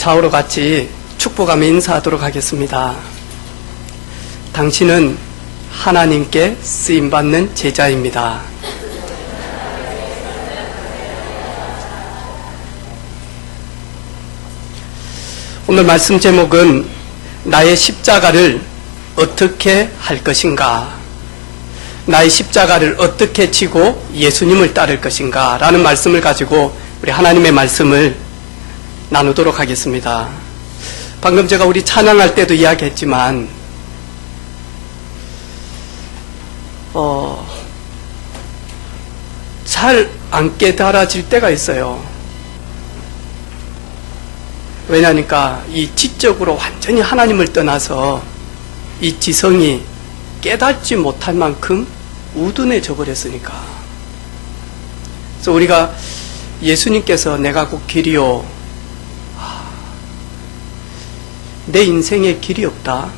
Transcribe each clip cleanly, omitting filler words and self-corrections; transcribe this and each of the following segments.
좌우로 같이 축복하며 인사하도록 하겠습니다. 당신은 하나님께 쓰임받는 제자입니다. 오늘 말씀 제목은 나의 십자가를 어떻게 할 것인가, 나의 십자가를 어떻게 지고 예수님을 따를 것인가 라는 말씀을 가지고 우리 하나님의 말씀을 나누도록 하겠습니다. 방금 제가 우리 찬양할 때도 이야기했지만 잘 안 깨달아질 때가 있어요. 왜냐니까 이 지적으로 완전히 하나님을 떠나서 이 지성이 깨닫지 못할 만큼 우둔해져 버렸으니까. 그래서 우리가 예수님께서 내가 곧 길이요, 내 인생에 길이 없다,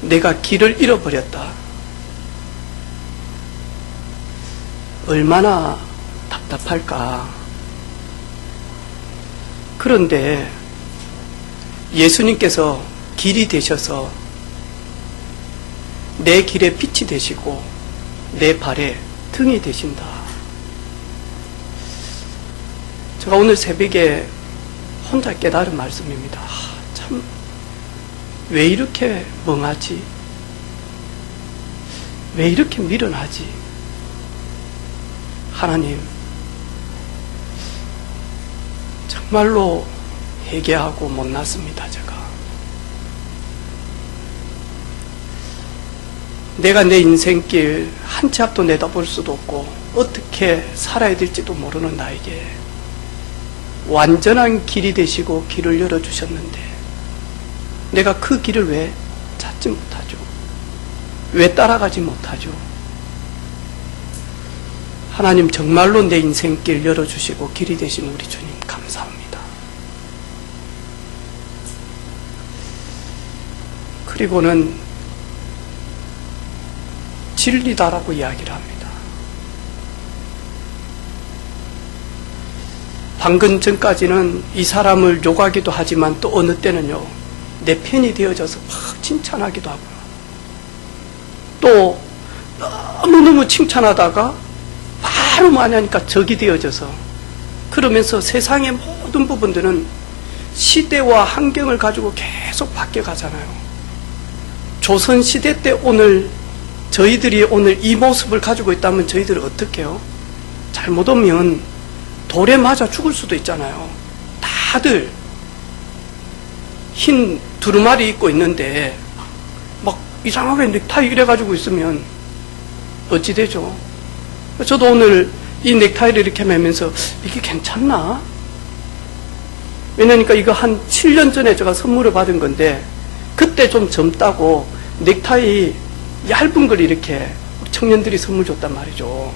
내가 길을 잃어버렸다, 얼마나 답답할까. 그런데 예수님께서 길이 되셔서 내 길에 빛이 되시고 내 발에 등이 되신다. 제가 오늘 새벽에 혼자 깨달은 말씀입니다. 참, 왜 이렇게 멍하지? 왜 이렇게 미련하지? 하나님, 정말로 회개하고 못났습니다. 제가 내가 내 인생길 한 치 앞도 내다볼 수도 없고 어떻게 살아야 될지도 모르는 나에게 완전한 길이 되시고 길을 열어주셨는데 내가 그 길을 왜 찾지 못하죠? 왜 따라가지 못하죠? 하나님, 정말로 내 인생길 열어주시고 길이 되신 우리 주님 감사합니다. 그리고는 진리다라고 이야기를 합니다. 방금 전까지는 이 사람을 욕하기도 하지만 또 어느 때는요, 내 편이 되어져서 막 칭찬하기도 하고요. 또 너무너무 칭찬하다가 바로 만하니까 적이 되어져서, 그러면서 세상의 모든 부분들은 시대와 환경을 가지고 계속 바뀌어가잖아요. 조선시대 때 오늘 저희들이 오늘 이 모습을 가지고 있다면 저희들은 어떻게 해요? 잘못하면 돌에 맞아 죽을 수도 있잖아요. 다들 흰 두루마리 입고 있는데 막 이상하게 넥타이 이래가지고 있으면 어찌 되죠? 저도 오늘 이 넥타이를 이렇게 매면서 이게 괜찮나? 왜냐니까 이거 한 7년 전에 제가 선물을 받은 건데 그때 좀 젊다고 넥타이 얇은 걸 이렇게 청년들이 선물 줬단 말이죠.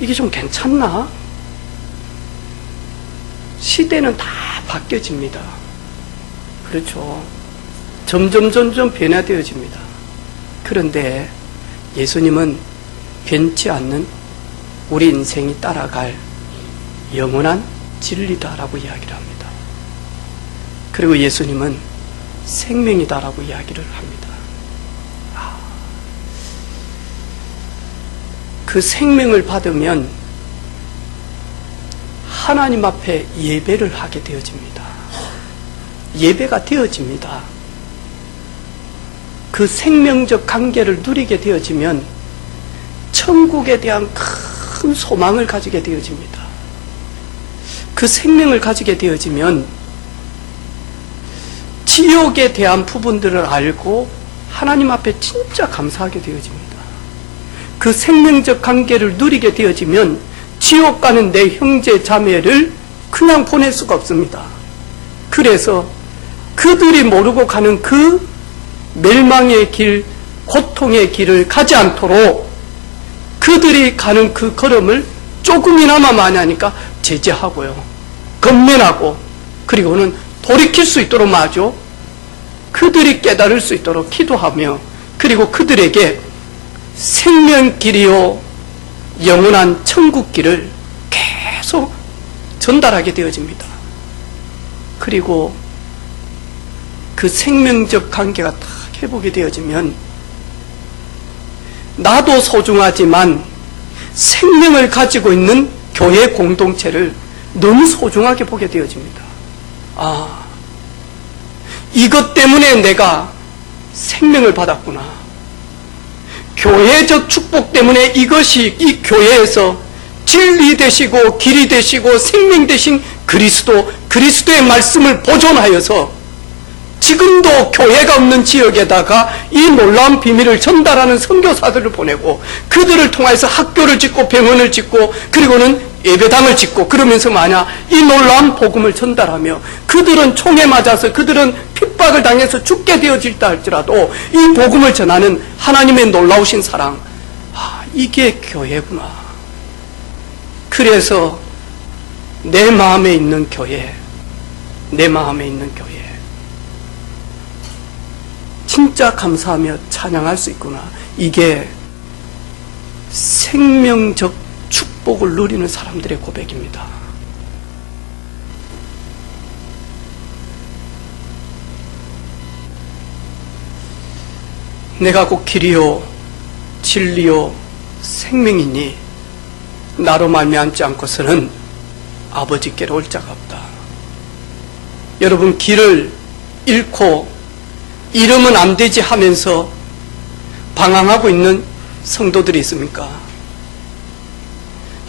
이게 좀 괜찮나? 시대는 다 바뀌어집니다. 그렇죠. 점점 변화되어집니다. 그런데 예수님은 변치 않는 우리 인생이 따라갈 영원한 진리다라고 이야기를 합니다. 그리고 예수님은 생명이다라고 이야기를 합니다. 그 생명을 받으면 하나님 앞에 예배를 하게 되어집니다. 예배가 되어집니다. 그 생명적 관계를 누리게 되어지면 천국에 대한 큰 소망을 가지게 되어집니다. 그 생명을 가지게 되어지면 지옥에 대한 부분들을 알고 하나님 앞에 진짜 감사하게 되어집니다. 그 생명적 관계를 누리게 되어지면 지옥 가는 내 형제 자매를 그냥 보낼 수가 없습니다. 그래서 그들이 모르고 가는 그 멸망의 길, 고통의 길을 가지 않도록 그들이 가는 그 걸음을 조금이나마 많이 하니까 제재하고요, 건면하고, 그리고는 돌이킬 수 있도록 마죠. 그들이 깨달을 수 있도록 기도하며, 그리고 그들에게 생명길이요 영원한 천국길을 계속 전달하게 되어집니다. 그리고 그 생명적 관계가 딱 회복이 되어지면 나도 소중하지만 생명을 가지고 있는 교회 공동체를 너무 소중하게 보게 되어집니다. 이것 때문에 내가 생명을 받았구나. 교회적 축복 때문에 이것이 이 교회에서 진리 되시고 길이 되시고 생명 되신 그리스도의 말씀을 보존하여서 지금도 교회가 없는 지역에다가 이 놀라운 비밀을 전달하는 선교사들을 보내고 그들을 통해서 학교를 짓고 병원을 짓고 그리고는 예배당을 짓고 그러면서 이 놀라운 복음을 전달하며 그들은 총에 맞아서 그들은 핍박을 당해서 죽게 되어질다 할지라도 이 복음을 전하는 하나님의 놀라우신 사랑, 이게 교회구나. 그래서 내 마음에 있는 교회, 내 마음에 있는 교회 진짜 감사하며 찬양할 수 있구나. 이게 생명적 축복을 누리는 사람들의 고백입니다. 내가 곧 길이요 진리요 생명이니 나로 말미암지 않고서는 아버지께로 올 자가 없다. 여러분, 길을 잃고 잃으면 안 되지 하면서 방황하고 있는 성도들이 있습니까?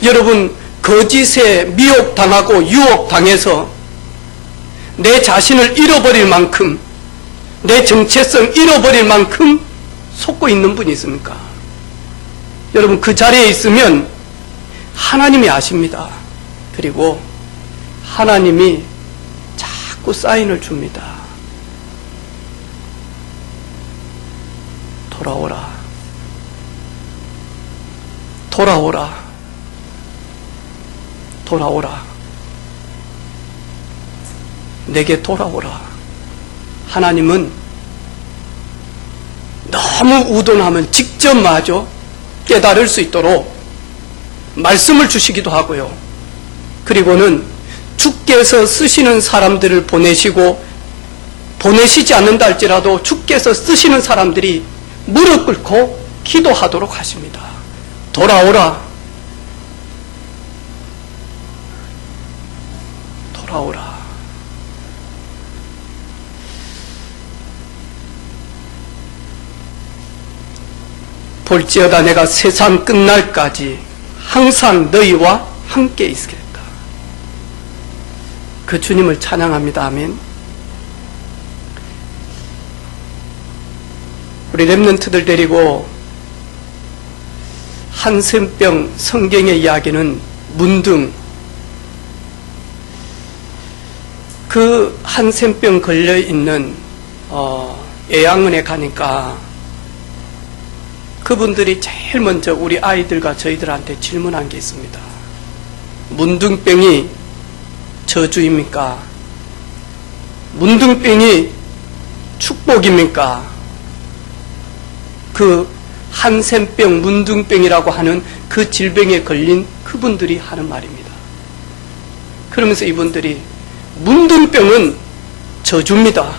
여러분, 거짓에 미혹당하고 유혹당해서 내 자신을 잃어버릴 만큼, 내 정체성 잃어버릴 만큼 속고 있는 분이 있습니까? 여러분, 그 자리에 있으면 하나님이 아십니다. 그리고 하나님이 자꾸 사인을 줍니다. 돌아오라. 돌아오라. 돌아오라. 내게 돌아오라. 하나님은 너무 우둔하면 직접 마저 깨달을 수 있도록 말씀을 주시기도 하고요. 그리고는 주께서 쓰시는 사람들을 보내시지 않는다 할지라도 주께서 쓰시는 사람들이 무릎 꿇고 기도하도록 하십니다. 돌아오라. 돌아오라. 볼지어다 내가 세상 끝날까지 항상 너희와 함께 있겠다. 그 주님을 찬양합니다. 아멘. 우리 렘넌트들 데리고 한센병 성경의 이야기는 문둥, 그 한센병 걸려있는 애양원에 가니까 그분들이 제일 먼저 우리 아이들과 저희들한테 질문한 게 있습니다. 문둥병이 저주입니까? 문둥병이 축복입니까? 그 한센병, 문둥병이라고 하는 그 질병에 걸린 그분들이 하는 말입니다. 그러면서 이분들이 문둥병은 저주입니다.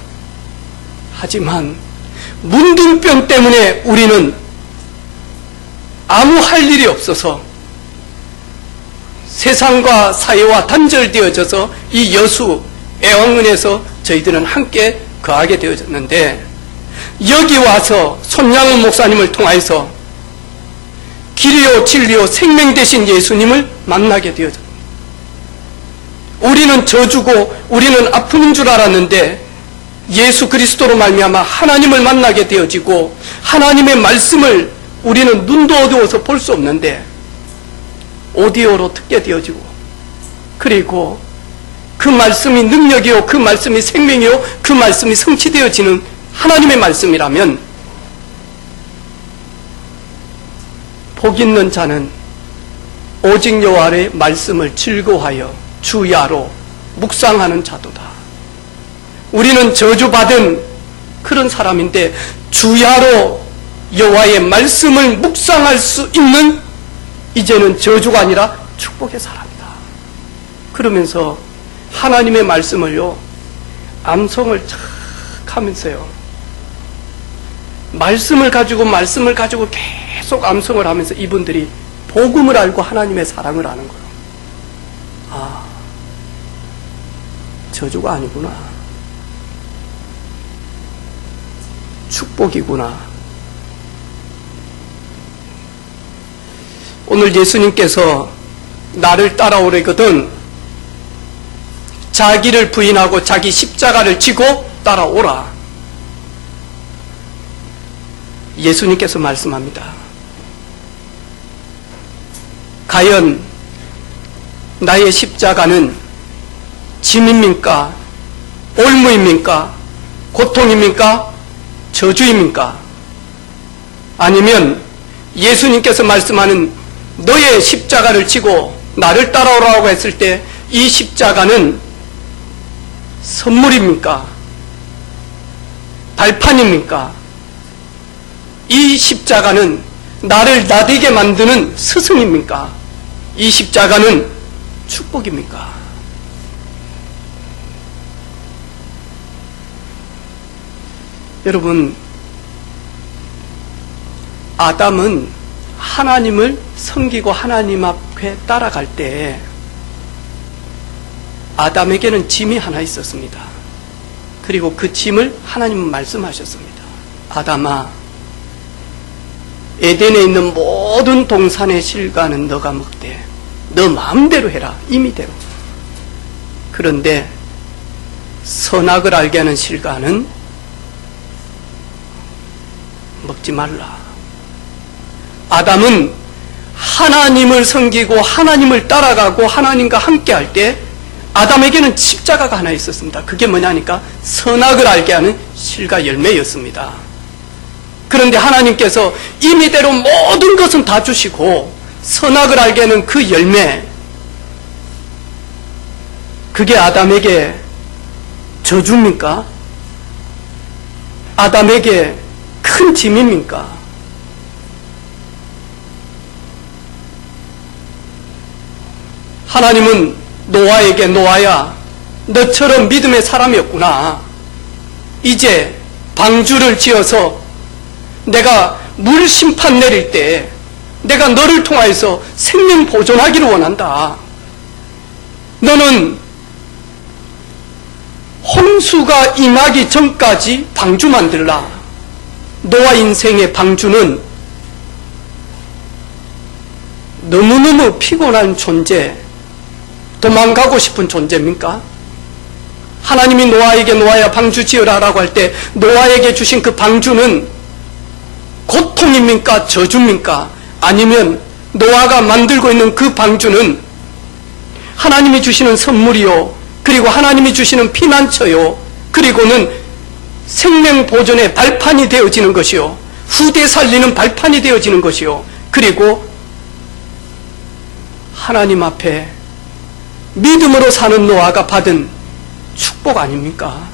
하지만 문둥병 때문에 우리는 아무 할 일이 없어서 세상과 사회와 단절되어져서 이 여수 애왕은에서 저희들은 함께 거하게 되어졌는데, 여기 와서 손양훈 목사님을 통해서 길이요 진리요 생명 되신 예수님을 만나게 되어졌습니다. 우리는 저주고 우리는 아픔인 줄 알았는데 예수 그리스도로 말미암아 하나님을 만나게 되어지고, 하나님의 말씀을 우리는 눈도 어두워서 볼 수 없는데 오디오로 듣게 되어지고, 그리고 그 말씀이 능력이요 그 말씀이 생명이요 그 말씀이 성취되어지는 하나님의 말씀이라면, 복 있는 자는 오직 여호와의 말씀을 즐거워하여 주야로 묵상하는 자도다. 우리는 저주받은 그런 사람인데 주야로 여호와의 말씀을 묵상할 수 있는, 이제는 저주가 아니라 축복의 사람이다. 그러면서 하나님의 말씀을요 암송을 착 하면서요. 말씀을 가지고 계속 암송을 하면서 이분들이 복음을 알고 하나님의 사랑을 아는 거예요. 아, 저주가 아니구나. 축복이구나. 오늘 예수님께서 나를 따라오래거든 자기를 부인하고 자기 십자가를 지고 따라오라. 예수님께서 말씀합니다. 과연 나의 십자가는 짐입니까? 올무입니까? 고통입니까? 저주입니까? 아니면 예수님께서 말씀하는 너의 십자가를 지고 나를 따라오라고 했을 때 이 십자가는 선물입니까? 발판입니까? 이 십자가는 나를 나되게 만드는 스승입니까? 이 십자가는 축복입니까? 여러분, 아담은 하나님을 섬기고 하나님 앞에 따라갈 때 아담에게는 짐이 하나 있었습니다. 그리고 그 짐을 하나님은 말씀하셨습니다. 아담아, 에덴에 있는 모든 동산의 실과는 너가 먹되 너 마음대로 해라. 임의대로. 그런데 선악을 알게 하는 실과는 먹지 말라. 아담은 하나님을 섬기고 하나님을 따라가고 하나님과 함께 할 때 아담에게는 십자가가 하나 있었습니다. 그게 뭐냐니까 선악을 알게 하는 실과 열매였습니다. 그런데 하나님께서 임의대로 모든 것은 다 주시고 선악을 알게 하는 그 열매, 그게 아담에게 저주입니까? 아담에게 큰 짐입니까? 하나님은 노아에게 노아야, 너처럼 믿음의 사람이었구나. 이제 방주를 지어서 내가 물 심판 내릴 때 내가 너를 통하여서 생명 보존하기를 원한다. 너는 홍수가 임하기 전까지 방주 만들라. 노아 인생의 방주는 너무너무 피곤한 존재, 도망가고 싶은 존재입니까? 하나님이 노아에게 노아야 방주 지으라 라고 할 때 노아에게 주신 그 방주는 고통입니까? 저주입니까? 아니면 노아가 만들고 있는 그 방주는 하나님이 주시는 선물이요, 그리고 하나님이 주시는 피난처요, 그리고는 생명 보존의 발판이 되어지는 것이요, 후대 살리는 발판이 되어지는 것이요, 그리고 하나님 앞에 믿음으로 사는 노아가 받은 축복 아닙니까?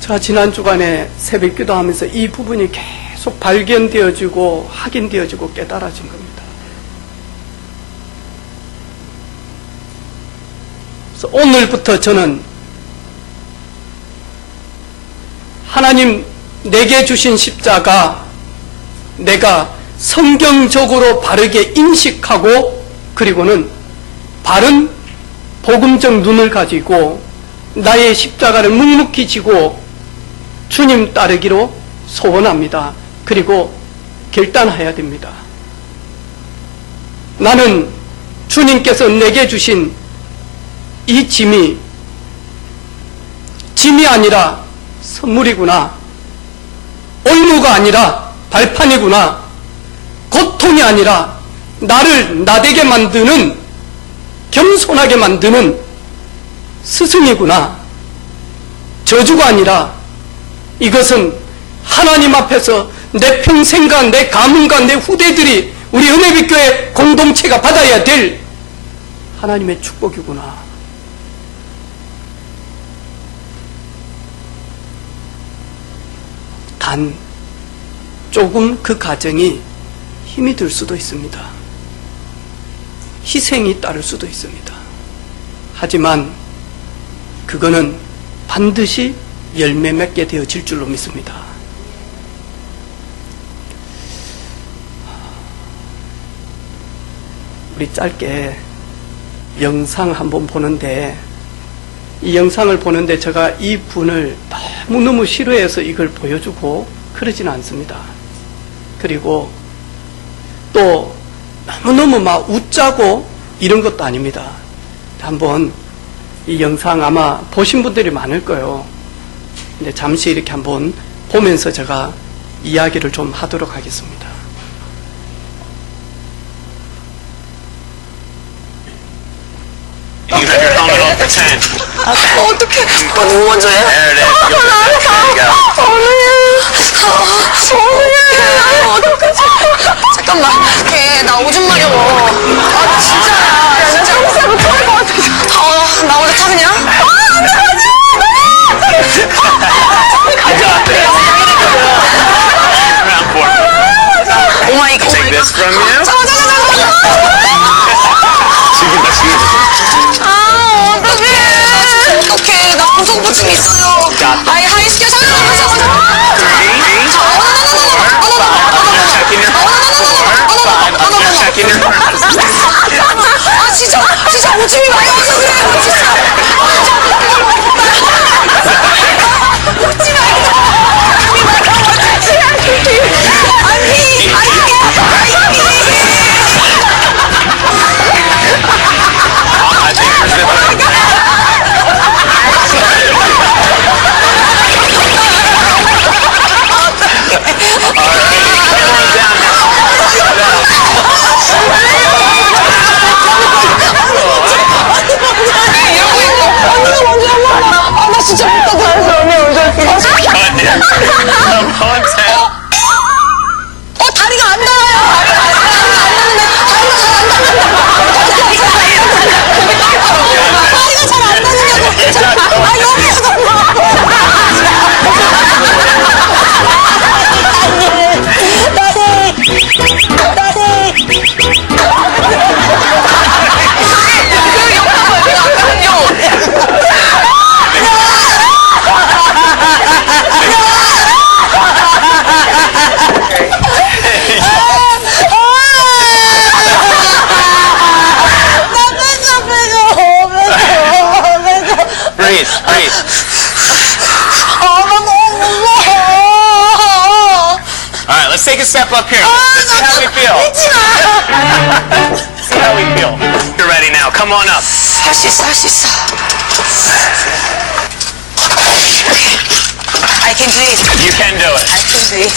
자, 지난 주간에 새벽 기도하면서 이 부분이 계속 발견되어지고 확인되어지고 깨달아진 겁니다. 그래서 오늘부터 저는 하나님 내게 주신 십자가 내가 성경적으로 바르게 인식하고 그리고는 바른 복음적 눈을 가지고 나의 십자가를 묵묵히 지고 주님 따르기로 소원합니다. 그리고 결단해야 됩니다. 나는 주님께서 내게 주신 이 짐이 아니라 선물이구나. 올무가 아니라 발판이구나. 고통이 아니라 나를 나되게 만드는, 겸손하게 만드는 스승이구나. 저주가 아니라 이것은 하나님 앞에서 내 평생과 내 가문과 내 후대들이 우리 은혜빛교회 공동체가 받아야 될 하나님의 축복이구나. 단 조금 그 과정이 힘이 들 수도 있습니다. 희생이 따를 수도 있습니다. 하지만 그거는 반드시 열매 맺게 되어질 줄로 믿습니다. 우리 짧게 영상 한번 보는데, 이 영상을 보는데 제가 이 분을 너무너무 싫어해서 이걸 보여주고 그러지는 않습니다. 그리고 또 너무너무 막 웃자고 이런 것도 아닙니다. 한번 이 영상 아마 보신 분들이 많을 거예요. 근데 잠시 이렇게 한번 보면서 제가 이야기를 좀 하도록 하겠습니다. You have your helmet on for 10. 어떡해. 누구 먼저 해? There it is. There you go. 어떡하지? 잠깐만. 걔, 나 오줌 마려워. 아, 진짜야. 야, 진짜 홍수로 토할 것 같아. 나 먼저 타, 그냥? 안 돼, Round 4. 오마이갓. Take this from you. 아, 어떡해. 나 고소공포증 있어요. 아이, 하이스케어 Checking your heart. 아, 진짜 오줌이 많이 와서 그래. 진짜. 웃지 말고. I think there's the 나 진짜 못하겠어. 언니 먼저. Come on, Sam. 다리가 안 닿아요. 다리가 잘 안 닿는다고. 아, 여기서. Breathe, breathe. All right, let's take a step up here. Let's see how we feel. See how we feel. You're ready now. Come on up. 할 수 있어, 할 수 있어. I can do it. You can do it. I can do it.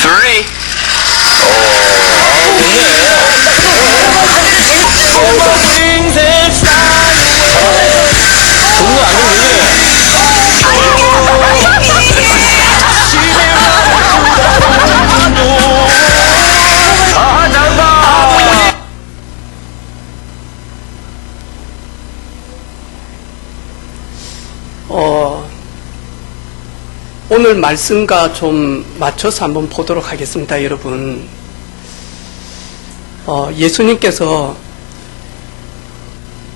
Three. 오늘 말씀과 좀 맞춰서 한번 보도록 하겠습니다, 여러분. 예수님께서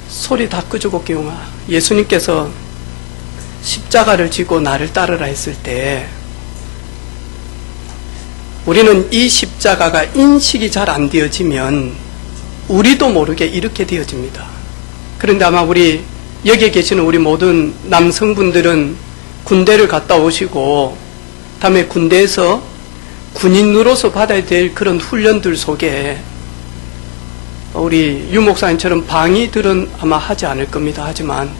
소리 다 끄주고 기용아. 예수님께서 십자가를 지고 나를 따르라 했을 때 우리는 이 십자가가 인식이 잘 안 되어지면 우리도 모르게 이렇게 되어집니다. 그런데 아마 우리 여기에 계시는 우리 모든 남성분들은 군대를 갔다 오시고 다음에 군대에서 군인으로서 받아야 될 그런 훈련들 속에 우리 유 목사님처럼 방위들은 아마 하지 않을 겁니다. 하지만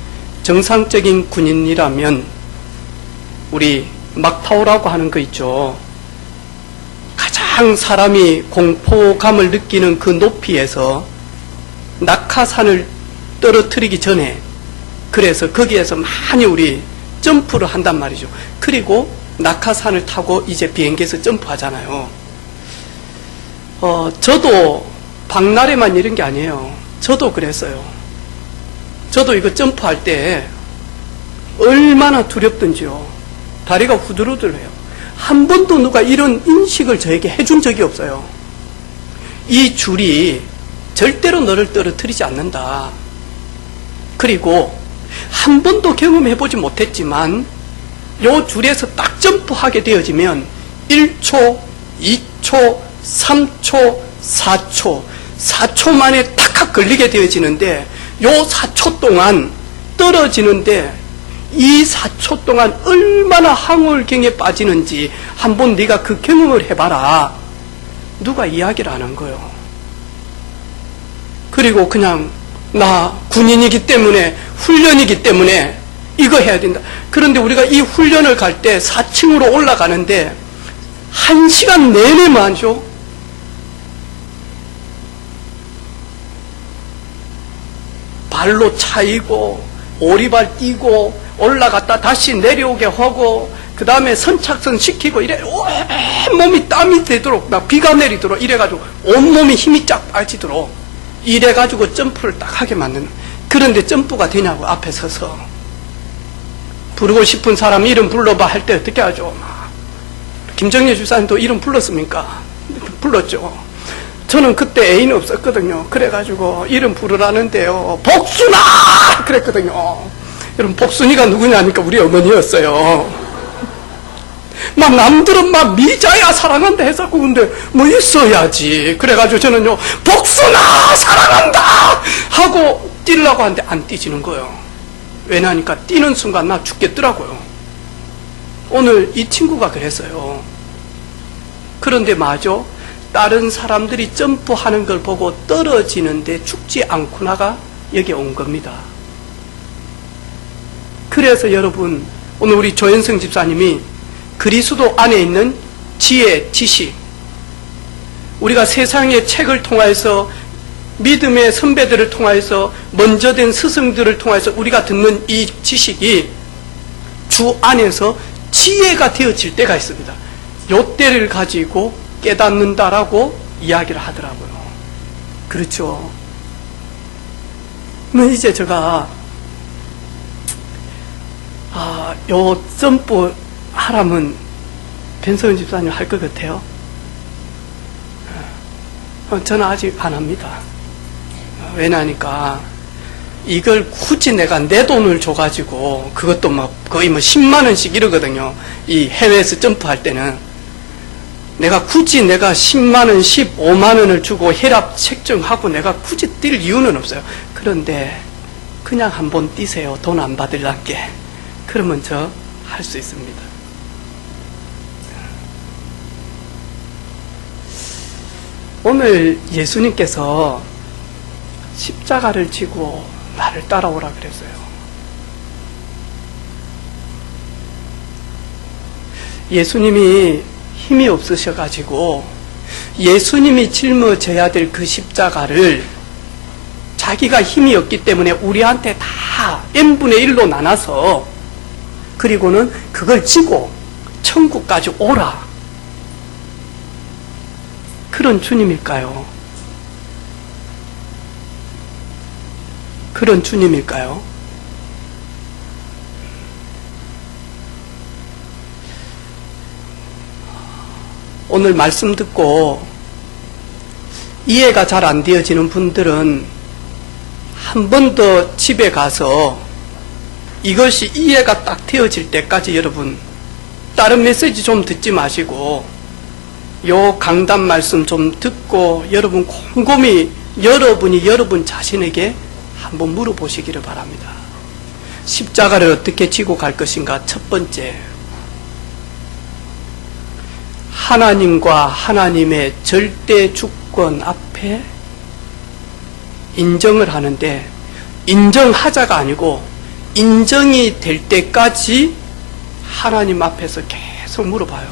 정상적인 군인이라면 우리 막타오라고 하는 거 있죠. 가장 사람이 공포감을 느끼는 그 높이에서 낙하산을 떨어뜨리기 전에 그래서 거기에서 많이 우리 점프를 한단 말이죠. 그리고 낙하산을 타고 이제 비행기에서 점프하잖아요. 저도 박나래만 이런 게 아니에요. 저도 그랬어요. 저도 이거 점프할 때 얼마나 두렵던지요. 다리가 후들후들해요. 한 번도 누가 이런 인식을 저에게 해준 적이 없어요. 이 줄이 절대로 너를 떨어뜨리지 않는다. 그리고 한 번도 경험해보지 못했지만 요 줄에서 딱 점프하게 되어지면 1초, 2초, 3초, 4초, 4초 만에 탁탁 걸리게 되어지는데 요 4초 동안 떨어지는데 이 4초 동안 얼마나 항월경에 빠지는지 한번 네가 그 경험을 해봐라. 누가 이야기를 안 한 거예요. 그리고 그냥 나 군인이기 때문에 훈련이기 때문에 이거 해야 된다. 그런데 우리가 이 훈련을 갈 때 4층으로 올라가는데 1시간 내내만 하죠. 발로 차이고 오리발 뛰고 올라갔다 다시 내려오게 하고 그 다음에 선착선 시키고 이래 온몸이 땀이 되도록 막 비가 내리도록 이래가지고 온몸이 힘이 쫙 빠지도록 이래가지고 점프를 딱 하게 만드는. 그런데 점프가 되냐고 앞에 서서 부르고 싶은 사람 이름 불러봐 할 때 어떻게 하죠? 김정일 주사님도 이름 불렀습니까? 불렀죠. 저는 그때 애인이 없었거든요. 그래가지고 이름 부르라는데요. 복순아! 그랬거든요. 여러분 복순이가 누구냐니까 우리 어머니였어요. 막 남들은 막 미자야 사랑한다 해서 근데 뭐 있어야지. 그래가지고 저는요 복순아 사랑한다 하고 뛰려고 하는데 안 뛰지는 거예요. 왜냐니까 뛰는 순간 나 죽겠더라고요. 오늘 이 친구가 그랬어요. 그런데 맞아. 다른 사람들이 점프하는 걸 보고 떨어지는데 죽지 않구나가 여기 온 겁니다. 그래서 여러분 오늘 우리 조현성 집사님이 그리스도 안에 있는 지혜, 지식, 우리가 세상의 책을 통해서 믿음의 선배들을 통해서 먼저 된 스승들을 통해서 우리가 듣는 이 지식이 주 안에서 지혜가 되어질 때가 있습니다. 요 때를 가지고 깨닫는다라고 이야기를 하더라고요. 그렇죠. 이제 제가 요 점프 하라면 변성현 집사님 할 것 같아요. 저는 아직 안 합니다. 왜냐니까 이걸 굳이 내가 내 돈을 줘가지고 그것도 막 거의 뭐 10만 원씩 이러거든요. 이 해외에서 점프할 때는 내가 굳이 내가 10만 원, 15만 원을 주고 혈압 측정하고 내가 굳이 뛸 이유는 없어요. 그런데 그냥 한번 뛰세요. 돈 안 받으려게. 그러면 저 할 수 있습니다. 오늘 예수님께서 십자가를 지고 나를 따라오라 그랬어요. 예수님이 힘이 없으셔가지고 예수님이 짊어져야 될 그 십자가를 자기가 힘이 없기 때문에 우리한테 다 n분의 1로 나눠서 그리고는 그걸 지고 천국까지 오라. 그런 주님일까요? 그런 주님일까요? 오늘 말씀 듣고 이해가 잘 안 되어지는 분들은 한 번 더 집에 가서 이것이 이해가 딱 되어질 때까지 여러분 다른 메시지 좀 듣지 마시고 요 강단 말씀 좀 듣고 여러분 곰곰이 여러분이 여러분 자신에게 한번 물어보시기를 바랍니다. 십자가를 어떻게 지고 갈 것인가? 첫 번째, 하나님과 하나님의 절대 주권 앞에 인정을 하는데 인정하자가 아니고 인정이 될 때까지 하나님 앞에서 계속 물어봐요.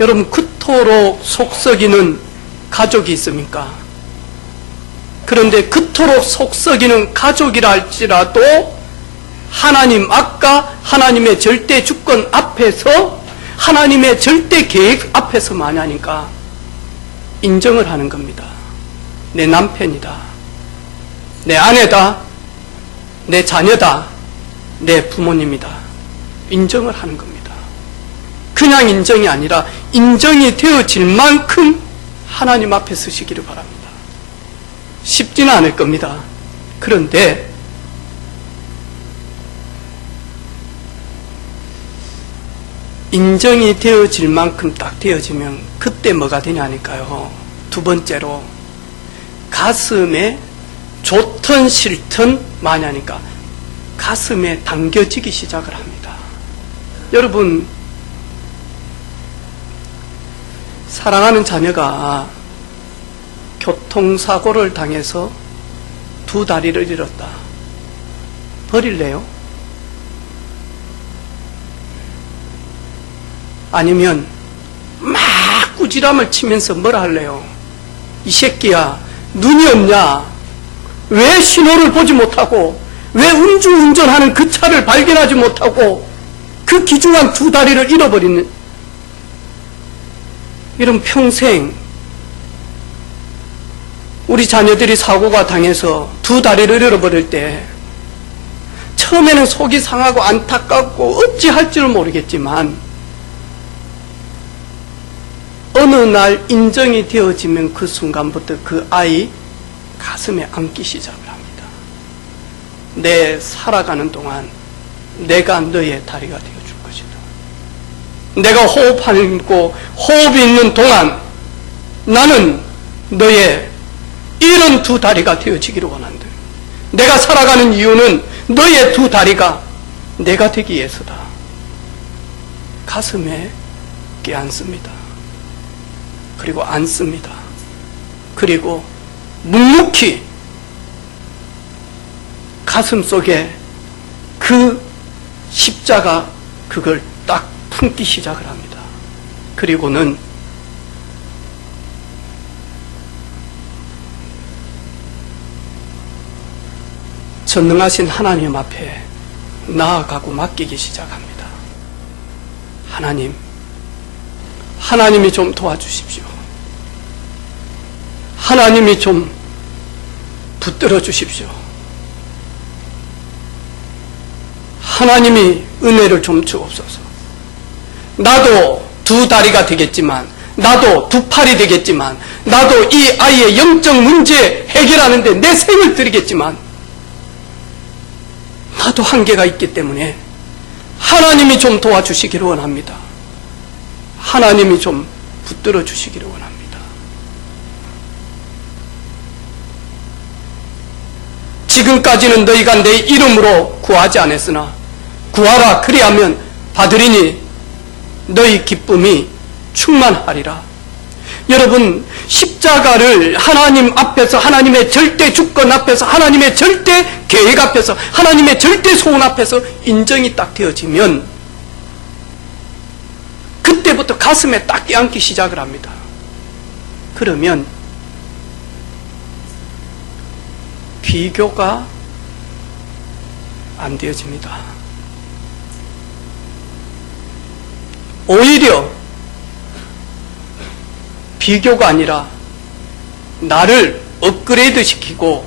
여러분 그토록 속썩이는 가족이 있습니까? 그런데 그토록 속썩이는 가족이라 할지라도 하나님 아까 하나님의 절대 주권 앞에서 하나님의 절대 계획 앞에서 만나니까 인정을 하는 겁니다. 내 남편이다. 내 아내다, 내 자녀다, 내 부모님이다. 인정을 하는 겁니다. 그냥 인정이 아니라 인정이 되어질 만큼 하나님 앞에 서시기를 바랍니다. 쉽지는 않을 겁니다. 그런데 인정이 되어질 만큼 딱 되어지면 그때 뭐가 되냐니까요. 두 번째로 가슴에 좋든 싫든 마냐니까 가슴에 당겨지기 시작을 합니다. 여러분, 사랑하는 자녀가 교통사고를 당해서 두 다리를 잃었다. 버릴래요? 아니면 막 꾸지람을 치면서 뭐라 할래요? 이 새끼야, 눈이 없냐? 왜 신호를 보지 못하고, 왜 음주운전하는 그 차를 발견하지 못하고 그 귀중한 두 다리를 잃어버리는, 이런 평생 우리 자녀들이 사고가 당해서 두 다리를 잃어버릴 때 처음에는 속이 상하고 안타깝고 어찌할지를 모르겠지만 어느 날 인정이 되어지면 그 순간부터 그 아이 가슴에 안기 시작을 합니다. 내 살아가는 동안 내가 너의 다리가 되어줄 것이다. 내가 호흡하고 호흡이 있는 동안 나는 너의 이런 두 다리가 되어지기를 원한다. 내가 살아가는 이유는 너의 두 다리가 내가 되기 위해서다. 가슴에 껴안습니다. 그리고 안습니다. 그리고 묵묵히 가슴 속에 그 십자가 그걸 딱 품기 시작을 합니다. 그리고는 전능하신 하나님 앞에 나아가고 맡기기 시작합니다. 하나님, 하나님이 좀 도와주십시오. 하나님이 좀 붙들어 주십시오. 하나님이 은혜를 좀 주옵소서. 나도 두 다리가 되겠지만, 나도 두 팔이 되겠지만, 나도 이 아이의 영적 문제 해결하는데 내 생을 드리겠지만, 나도 한계가 있기 때문에 하나님이 좀 도와주시기를 원합니다. 하나님이 좀 붙들어 주시기를 원합니다. 지금까지는 너희가 내 이름으로 구하지 않았으나 구하라, 그리하면 받으리니 너희 기쁨이 충만하리라. 여러분, 십자가를 하나님 앞에서, 하나님의 절대 주권 앞에서, 하나님의 절대 계획 앞에서, 하나님의 절대 소원 앞에서 인정이 딱 되어지면 그때부터 가슴에 딱 껴안기 시작을 합니다. 그러면 비교가 안 되어집니다. 오히려 비교가 아니라 나를 업그레이드 시키고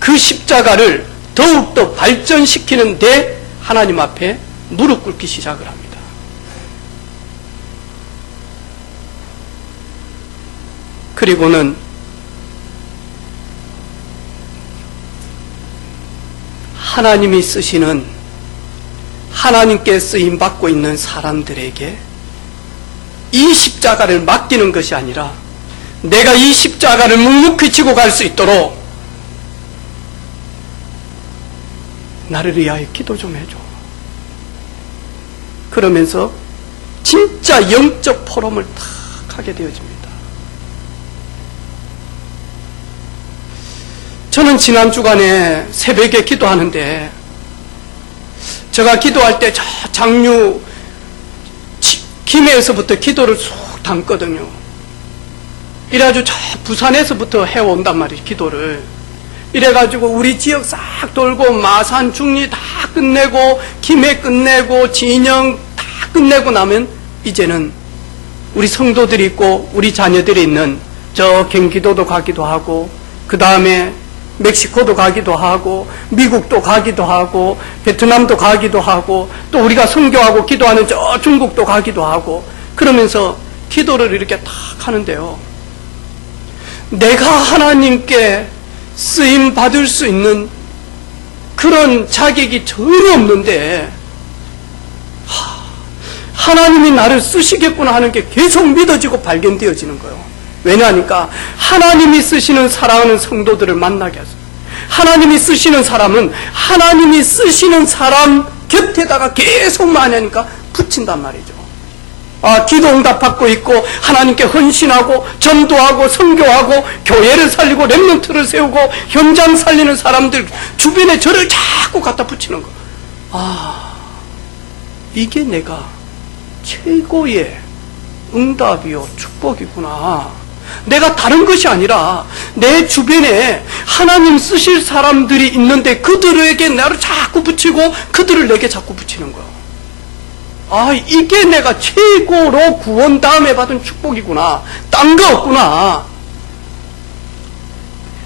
그 십자가를 더욱더 발전시키는 데 하나님 앞에 무릎 꿇기 시작을 합니다. 그리고는 하나님이 쓰시는, 하나님께 쓰임받고 있는 사람들에게 이 십자가를 맡기는 것이 아니라 내가 이 십자가를 묵묵히 지고 갈 수 있도록 나를 위하여 기도 좀 해줘. 그러면서 진짜 영적 포럼을 탁 하게 되어집니다. 저는 지난 주간에 새벽에 기도하는데 제가 기도할 때 저 장류 김해에서부터 기도를 쑥 담거든요. 이래가지고 저 부산에서부터 해온단 말이에요, 기도를. 이래가지고 우리 지역 싹 돌고 마산 중리 다 끝내고 김해 끝내고 진영 다 끝내고 나면 이제는 우리 성도들이 있고 우리 자녀들이 있는 저 경기도도 가기도 하고 그 다음에 멕시코도 가기도 하고 미국도 가기도 하고 베트남도 가기도 하고 또 우리가 선교하고 기도하는 저 중국도 가기도 하고 그러면서 기도를 이렇게 탁 하는데요. 내가 하나님께 쓰임 받을 수 있는 그런 자격이 전혀 없는데 하나님이 나를 쓰시겠구나 하는 게 계속 믿어지고 발견되어지는 거예요. 왜냐하니까 하나님이 쓰시는 사랑하는 성도들을 만나게 하세요. 하나님이 쓰시는 사람은 하나님이 쓰시는 사람 곁에다가 계속 만나니까 붙인단 말이죠. 기도 응답 받고 있고 하나님께 헌신하고 전도하고 선교하고 교회를 살리고 렘넌트를 세우고 현장 살리는 사람들 주변에 저를 자꾸 갖다 붙이는 거. 이게 내가 최고의 응답이요 축복이구나. 내가 다른 것이 아니라 내 주변에 하나님 쓰실 사람들이 있는데 그들에게 나를 자꾸 붙이고 그들을 내게 자꾸 붙이는 거예요. 이게 내가 최고로 구원 다음에 받은 축복이구나. 딴 거 없구나.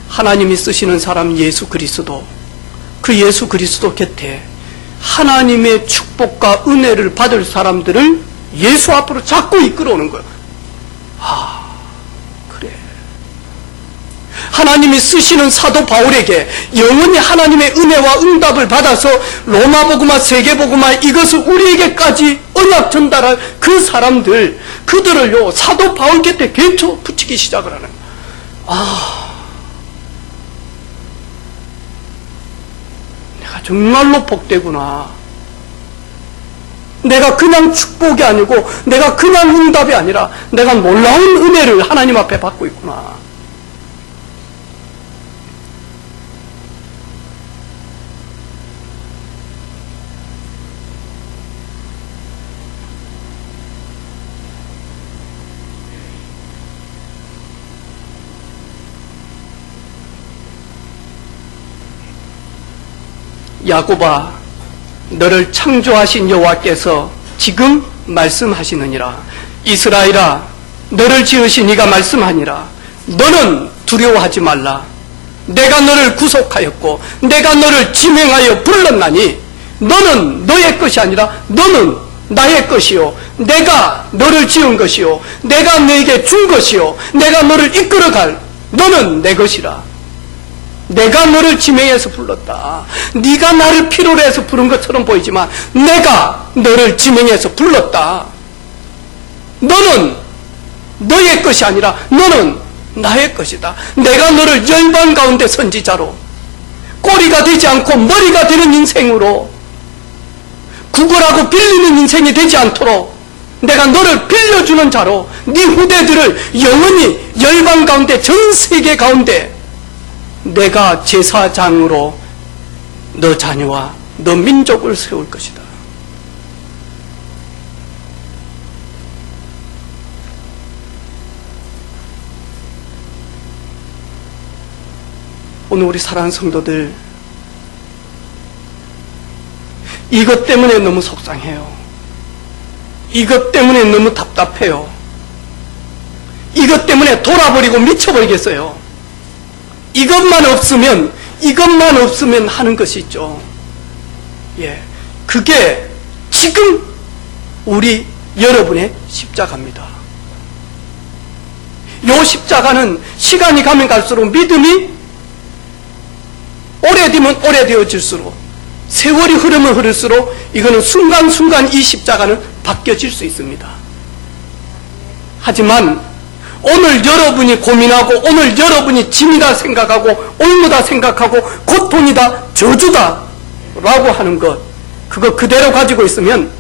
하나님이 쓰시는 사람 예수 그리스도, 그 예수 그리스도 곁에 하나님의 축복과 은혜를 받을 사람들을 예수 앞으로 자꾸 이끌어오는 거예요. 그래. 하나님이 쓰시는 사도 바울에게 영원히 하나님의 은혜와 응답을 받아서 로마복음화, 세계복음화 이것을 우리에게까지 언약 전달할 그 사람들, 그들을요 사도 바울 곁에 계속 붙이기 시작을 하는 거예요. 내가 정말로 복되구나. 내가 그냥 축복이 아니고 내가 그냥 응답이 아니라 내가 놀라운 은혜를 하나님 앞에 받고 있구나. 야곱아, 너를 창조하신 여호와께서 지금 말씀하시느니라. 이스라엘아, 너를 지으신 이가 말씀하니라. 너는 두려워하지 말라. 내가 너를 구속하였고 내가 너를 지명하여 불렀나니 너는 너의 것이 아니라 너는 나의 것이요 내가 너를 지은 것이요 내가 너에게 준 것이요 내가 너를 이끌어갈 너는 내 것이라. 내가 너를 지명해서 불렀다. 네가 나를 필요로 해서 부른 것처럼 보이지만 내가 너를 지명해서 불렀다. 너는 너의 것이 아니라 너는 나의 것이다. 내가 너를 열방 가운데 선지자로 꼬리가 되지 않고 머리가 되는 인생으로 구걸하고 빌리는 인생이 되지 않도록 내가 너를 빌려주는 자로 네 후대들을 영원히 열방 가운데 전 세계 가운데 내가 제사장으로 너 자녀와 너 민족을 세울 것이다. 오늘 우리 사랑하는 성도들, 이것 때문에 너무 속상해요. 이것 때문에 너무 답답해요. 이것 때문에 돌아버리고 미쳐버리겠어요. 이것만 없으면 하는 것이 있죠. 그게 지금 우리 여러분의 십자가입니다. 이 십자가는 시간이 가면 갈수록 믿음이 오래되면 오래되어질수록 세월이 흐르면 흐를수록 이거는 순간순간 이 십자가는 바뀌어질 수 있습니다. 하지만 오늘 여러분이 고민하고 오늘 여러분이 짐이다 생각하고 올무다 생각하고 고통이다 저주다 라고 하는 것, 그거 그대로 가지고 있으면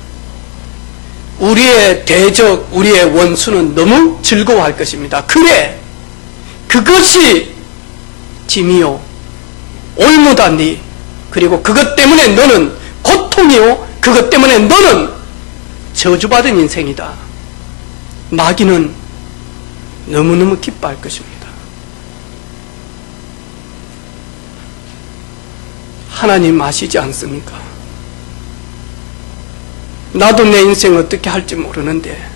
우리의 대적, 우리의 원수는 너무 즐거워할 것입니다. 그래, 그것이 짐이요 올무다니, 그리고 그것 때문에 너는 고통이요 그것 때문에 너는 저주받은 인생이다. 마귀는 너무너무 기뻐할 것입니다. 하나님 아시지 않습니까? 나도 내 인생 어떻게 할지 모르는데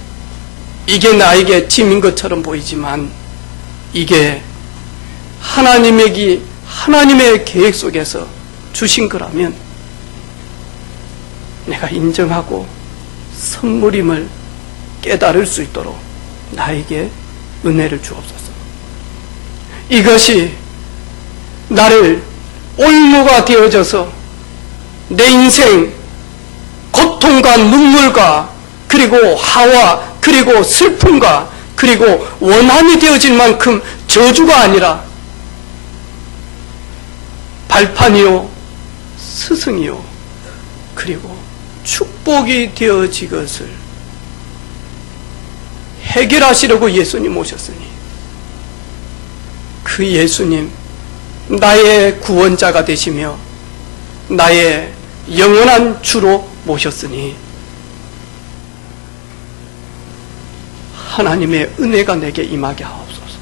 이게 나에게 짐인 것처럼 보이지만 이게 하나님의 계획 속에서 주신 거라면 내가 인정하고 선물임을 깨달을 수 있도록 나에게 은혜를 주옵소서. 이것이 나를 올무가 되어져서 내 인생 고통과 눈물과 그리고 하와 그리고 슬픔과 그리고 원한이 되어질 만큼 저주가 아니라 발판이요 스승이요 그리고 축복이 되어지 것을 해결하시려고 예수님 오셨으니 그 예수님 나의 구원자가 되시며 나의 영원한 주로 모셨으니 하나님의 은혜가 내게 임하게 하옵소서.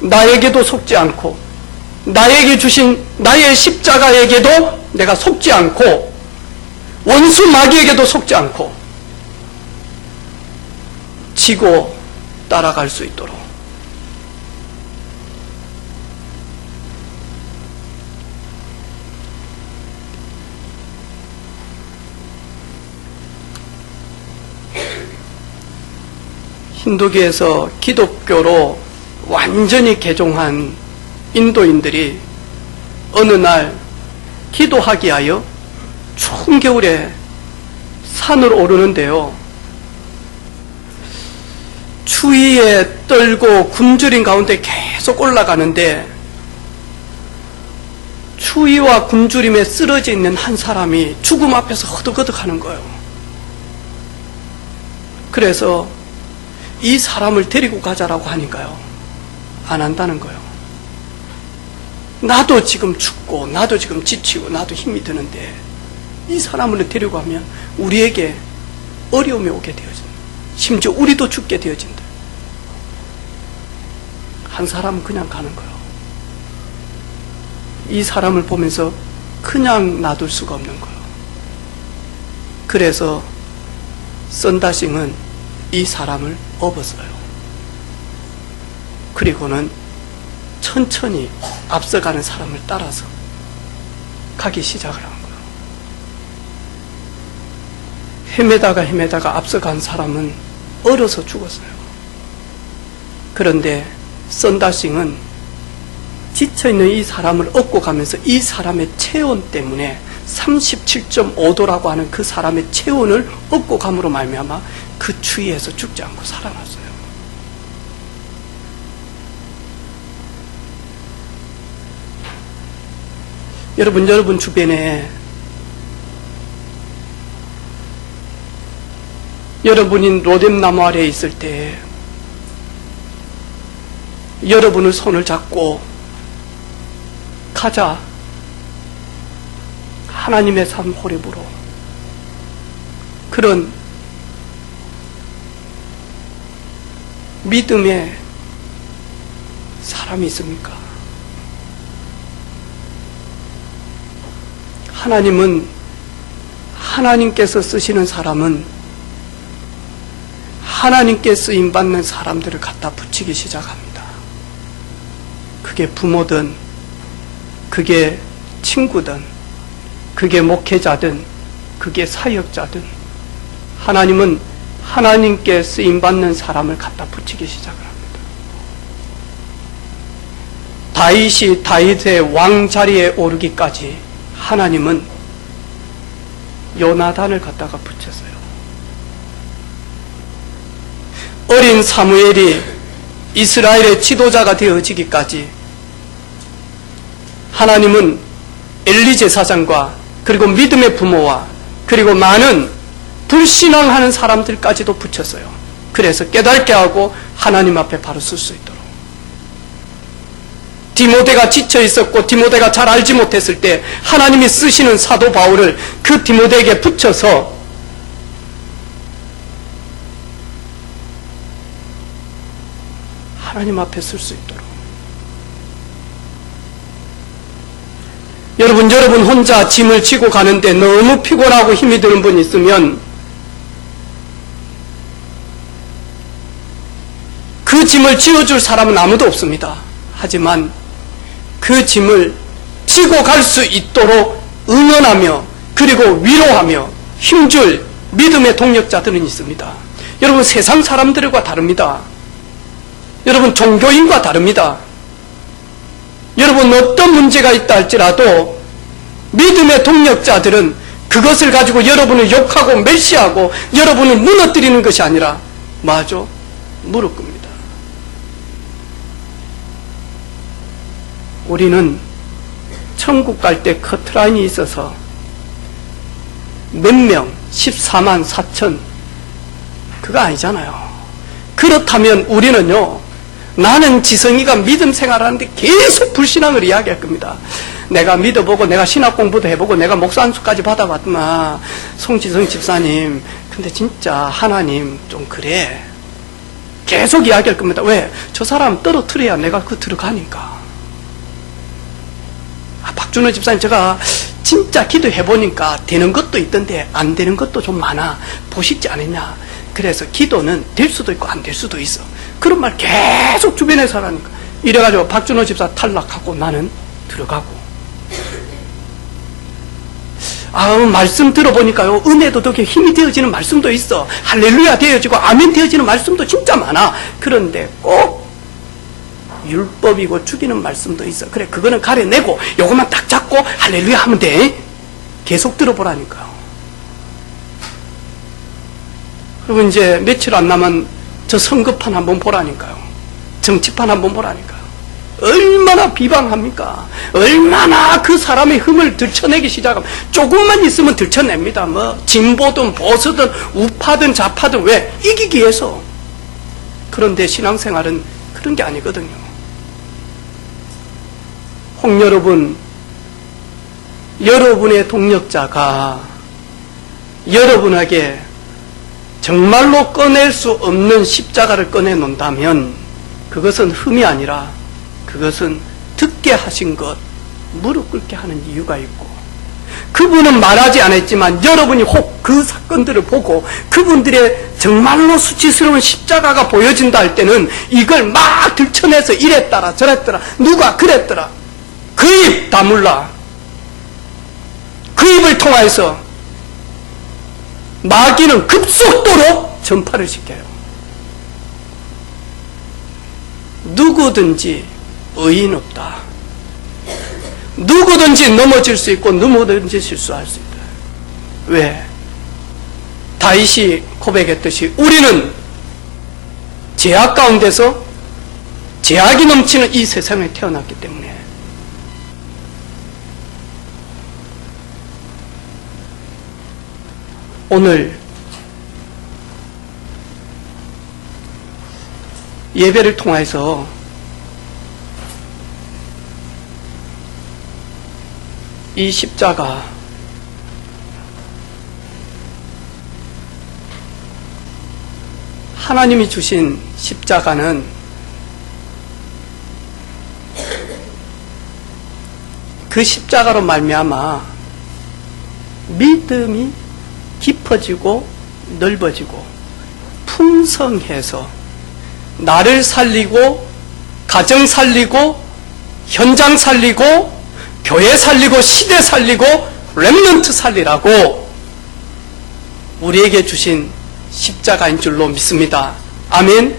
나에게도 속지 않고 나에게 주신 나의 십자가에게도 내가 속지 않고 원수 마귀에게도 속지 않고 지고 따라갈 수 있도록 힌두교에서 기독교로 완전히 개종한 인도인들이 어느 날 기도하기 위하여 추운 겨울에 산을 오르는데요. 추위에 떨고 굶주린 가운데 계속 올라가는데 추위와 굶주림에 쓰러져 있는 한 사람이 죽음 앞에서 허덕허덕 하는 거예요. 그래서 이 사람을 데리고 가자라고 하니까요. 안 한다는 거예요. 나도 지금 춥고 나도 지금 지치고 나도 힘이 드는데 이 사람을 데리고 가면 우리에게 어려움이 오게 되어진다. 심지어 우리도 죽게 되어진다. 한 사람은 그냥 가는 거예요. 이 사람을 보면서 그냥 놔둘 수가 없는 거예요. 그래서 선다싱은 이 사람을 업었어요. 그리고는 천천히 앞서가는 사람을 따라서 가기 시작을 한 거예요. 헤매다가 앞서간 사람은 얼어서 죽었어요. 그런데 선다싱은 지쳐있는 이 사람을 업고 가면서 이 사람의 체온 때문에 37.5도라고 하는 그 사람의 체온을 업고 감으로 말미암아 그 추위에서 죽지 않고 살아났어요. 여러분 주변에 여러분이 로뎀나무 아래에 있을 때 여러분의 손을 잡고 가자, 하나님의 산 호렙으로, 그런 믿음의 사람이 있습니까? 하나님은, 하나님께서 쓰시는 사람은 하나님께 쓰임받는 사람들을 갖다 붙이기 시작합니다. 그게 부모든, 그게 친구든, 그게 목회자든, 그게 사역자든, 하나님은 하나님께 쓰임받는 사람을 갖다 붙이기 시작을 합니다. 다윗이 다윗의 왕 자리에 오르기까지 하나님은 요나단을 갖다가 붙였어요. 어린 사무엘이 이스라엘의 지도자가 되어지기까지 하나님은 엘리 제사장과 그리고 믿음의 부모와 그리고 많은 불신앙하는 사람들까지도 붙였어요. 그래서 깨닫게 하고 하나님 앞에 바로 설 수 있도록. 디모데가 지쳐 있었고 디모데가 잘 알지 못했을 때 하나님이 쓰시는 사도 바울을 그 디모데에게 붙여서 하나님 앞에 설 수 있도록. 여러분 혼자 짐을 지고 가는데 너무 피곤하고 힘이 드는 분 있으면 그 짐을 지어줄 사람은 아무도 없습니다. 하지만 그 짐을 지고 갈 수 있도록 응원하며 그리고 위로하며 힘줄 믿음의 동력자들은 있습니다. 여러분, 세상 사람들과 다릅니다. 여러분, 종교인과 다릅니다. 여러분, 어떤 문제가 있다 할지라도 믿음의 동력자들은 그것을 가지고 여러분을 욕하고 멸시하고 여러분을 무너뜨리는 것이 아니라 맞아? 무릎 꿇습니다. 우리는 천국 갈 때 커트라인이 있어서 몇 명, 14만 4천, 그거 아니잖아요. 그렇다면 우리는요, 나는 지성이가 믿음 생활하는데 계속 불신앙을 이야기할 겁니다. 내가 믿어보고 내가 신학 공부도 해보고 내가 목사 안수까지 받아봤구나. 송지성 집사님, 근데 진짜 하나님 좀 그래. 계속 이야기할 겁니다. 왜? 저 사람 떨어뜨려야 내가 그 들어가니까. 박준호 집사님, 제가 진짜 기도해보니까 되는 것도 있던데 안 되는 것도 좀 많아. 보시지 않았냐. 그래서 기도는 될 수도 있고 안 될 수도 있어. 그런 말 계속 주변에서 하니까. 이래가지고 박준호 집사 탈락하고 나는 들어가고. 말씀 들어보니까요, 은혜도 되게 힘이 되어지는 말씀도 있어. 할렐루야 되어지고 아멘 되어지는 말씀도 진짜 많아. 그런데 꼭 율법이고 죽이는 말씀도 있어. 그래, 그거는 가려내고 요것만 딱 잡고 할렐루야 하면 돼. 계속 들어보라니까요. 그리고 이제 며칠 안 남은 저 선거판 한번 보라니까요. 정치판 한번 보라니까요. 얼마나 비방합니까? 얼마나 그 사람의 흠을 들춰내기 시작하면 조금만 있으면 들춰냅니다. 뭐 진보든 보수든 우파든 좌파든. 왜? 이기기 위해서. 그런데 신앙생활은 그런 게 아니거든요. 홍 여러분, 여러분의 동력자가 여러분에게 정말로 꺼낼 수 없는 십자가를 꺼내놓는다면 그것은 흠이 아니라 그것은 듣게 하신 것, 무릎 꿇게 하는 이유가 있고, 그분은 말하지 않았지만 여러분이 혹 그 사건들을 보고 그분들의 정말로 수치스러운 십자가가 보여진다 할 때는 이걸 막 들춰내서 이랬더라 저랬더라 누가 그랬더라 그 입 다물라. 그 입을 통해서 마귀는 급속도로 전파를 시켜요. 누구든지 의인 없다. 누구든지 넘어질 수 있고 누구든지 실수할 수 있다. 왜? 다윗이 고백했듯이 우리는 죄악 가운데서 죄악이 넘치는 이 세상에 태어났기 때문에 오늘 예배를 통해서 이 십자가, 하나님이 주신 십자가는 그 십자가로 말미암아 믿음이 깊어지고 넓어지고 풍성해서 나를 살리고 가정 살리고 현장 살리고 교회 살리고 시대 살리고 렘넌트 살리라고 우리에게 주신 십자가인 줄로 믿습니다. 아멘.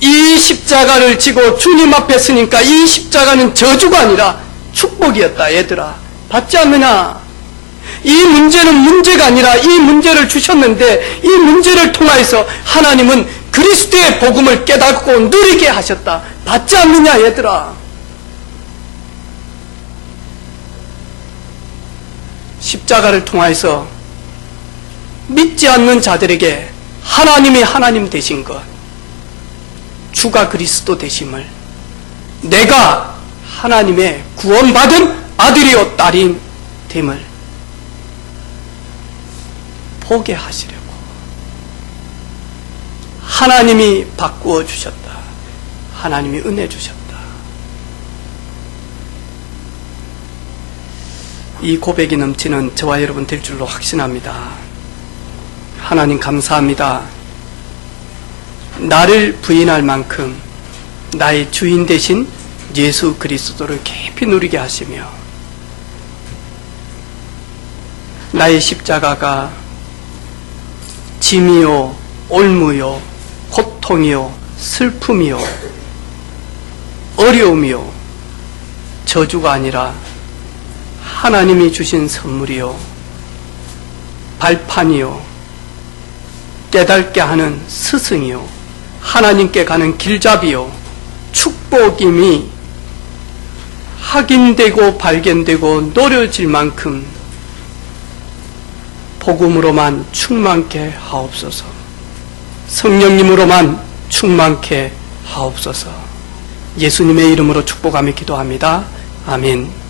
이 십자가를 지고 주님 앞에 서니까 이 십자가는 저주가 아니라 축복이었다. 얘들아, 받지 않느냐? 이 문제는 문제가 아니라 이 문제를 주셨는데 이 문제를 통하여서 하나님은 그리스도의 복음을 깨닫고 누리게 하셨다. 받지 않느냐 얘들아? 십자가를 통하여서 믿지 않는 자들에게 하나님이 하나님 되신 것, 주가 그리스도 되심을, 내가 하나님의 구원받은 아들이요 딸인 됨을 보게 하시려고 하나님이 바꾸어 주셨다. 하나님이 은혜 주셨다. 이 고백이 넘치는 저와 여러분 될 줄로 확신합니다. 하나님 감사합니다. 나를 부인할 만큼 나의 주인 되신 예수 그리스도를 깊이 누리게 하시며 나의 십자가가 짐이요, 올무요, 고통이요, 슬픔이요, 어려움이요, 저주가 아니라 하나님이 주신 선물이요, 발판이요, 깨닫게 하는 스승이요, 하나님께 가는 길잡이요, 축복임이 확인되고 발견되고 노려질 만큼 복음으로만 충만케 하옵소서. 성령님으로만 충만케 하옵소서. 예수님의 이름으로 축복하며 기도합니다. 아멘.